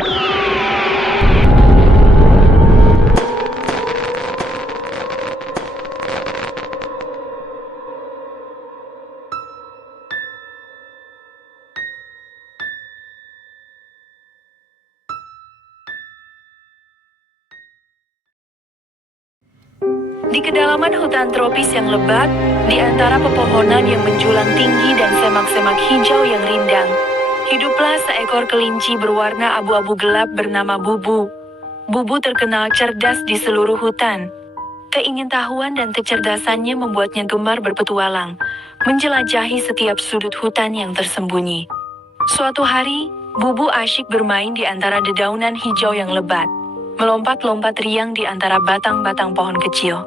Di kedalaman hutan tropis yang lebat, di antara pepohonan yang menjulang tinggi dan semak-semak hijau yang rindang, hiduplah seekor kelinci berwarna abu-abu gelap bernama Bubu. Bubu terkenal cerdas di seluruh hutan. Keingintahuan dan kecerdasannya membuatnya gemar berpetualang, menjelajahi setiap sudut hutan yang tersembunyi. Suatu hari, Bubu asyik bermain di antara dedaunan hijau yang lebat, melompat-lompat riang di antara batang-batang pohon kecil.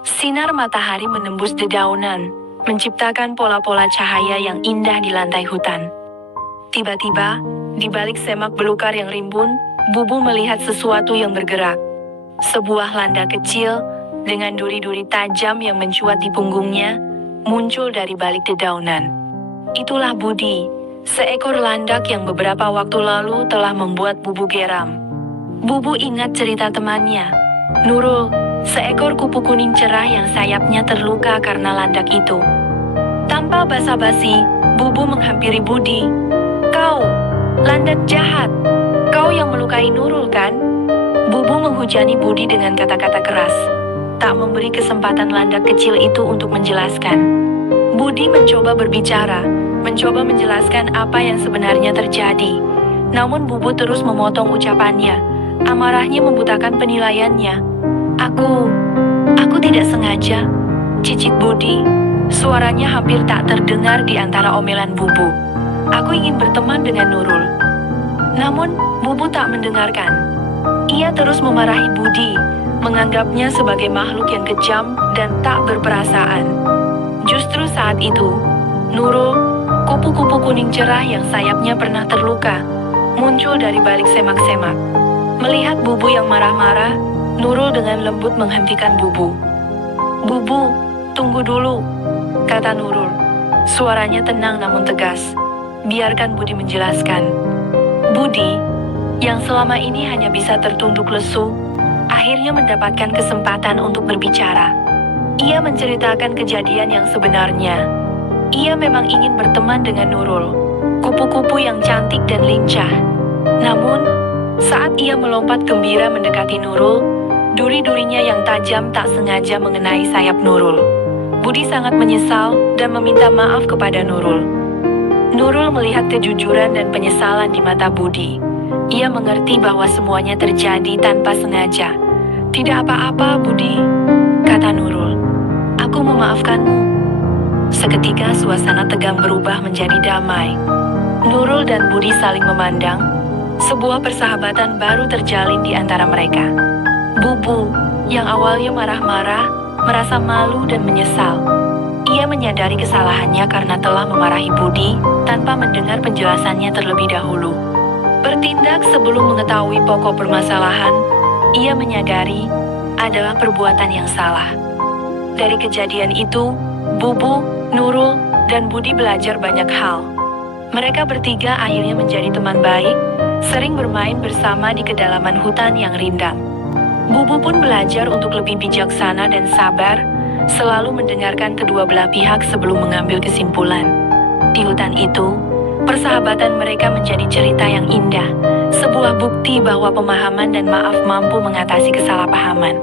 Sinar matahari menembus dedaunan, menciptakan pola-pola cahaya yang indah di lantai hutan. Tiba-tiba, di balik semak belukar yang rimbun, Bubu melihat sesuatu yang bergerak. Sebuah landak kecil, dengan duri-duri tajam yang mencuat di punggungnya, muncul dari balik dedaunan. Itulah Budi, seekor landak yang beberapa waktu lalu telah membuat Bubu geram. Bubu ingat cerita temannya, Nurul, seekor kupu kuning cerah yang sayapnya terluka karena landak itu. Tanpa basa-basi, Bubu menghampiri Budi. "Kau, landak jahat! Kau yang melukai Nurul, kan?" Bubu menghujani Budi dengan kata-kata keras, tak memberi kesempatan landak kecil itu untuk menjelaskan. Budi mencoba berbicara, mencoba menjelaskan apa yang sebenarnya terjadi. Namun Bubu terus memotong ucapannya. Amarahnya membutakan penilaiannya. Aku tidak sengaja," cicit Budi. Suaranya hampir tak terdengar di antara omelan Bubu. "Aku ingin berteman dengan Nurul." Namun, Bubu tak mendengarkan. Ia terus memarahi Budi, menganggapnya sebagai makhluk yang kejam dan tak berperasaan. Justru saat itu, Nurul, kupu-kupu kuning cerah yang sayapnya pernah terluka, muncul dari balik semak-semak. Melihat Bubu yang marah-marah, Nurul dengan lembut menghentikan Bubu. "Bubu, tunggu dulu," kata Nurul. Suaranya tenang namun tegas. "Biarkan Budi menjelaskan." Budi, yang selama ini hanya bisa tertunduk lesu, akhirnya mendapatkan kesempatan untuk berbicara. Ia menceritakan kejadian yang sebenarnya. Ia memang ingin berteman dengan Nurul, kupu-kupu yang cantik dan lincah. Namun, saat ia melompat gembira mendekati Nurul, duri-durinya yang tajam tak sengaja mengenai sayap Nurul. Budi sangat menyesal dan meminta maaf kepada Nurul. Nurul melihat kejujuran dan penyesalan di mata Budi. Ia mengerti bahwa semuanya terjadi tanpa sengaja. "Tidak apa-apa, Budi," kata Nurul. "Aku memaafkanmu." Seketika suasana tegang berubah menjadi damai. Nurul dan Budi saling memandang. Sebuah persahabatan baru terjalin di antara mereka. Bubu, yang awalnya marah-marah, merasa malu dan menyesal. Ia menyadari kesalahannya karena telah memarahi Budi tanpa mendengar penjelasannya terlebih dahulu. Bertindak sebelum mengetahui pokok permasalahan, ia menyadari adalah perbuatan yang salah. Dari kejadian itu, Bubu, Nurul, dan Budi belajar banyak hal. Mereka bertiga akhirnya menjadi teman baik, sering bermain bersama di kedalaman hutan yang rindang. Bubu pun belajar untuk lebih bijaksana dan sabar, selalu mendengarkan kedua belah pihak sebelum mengambil kesimpulan. Di hutan itu, persahabatan mereka menjadi cerita yang indah, sebuah bukti bahwa pemahaman dan maaf mampu mengatasi kesalahpahaman.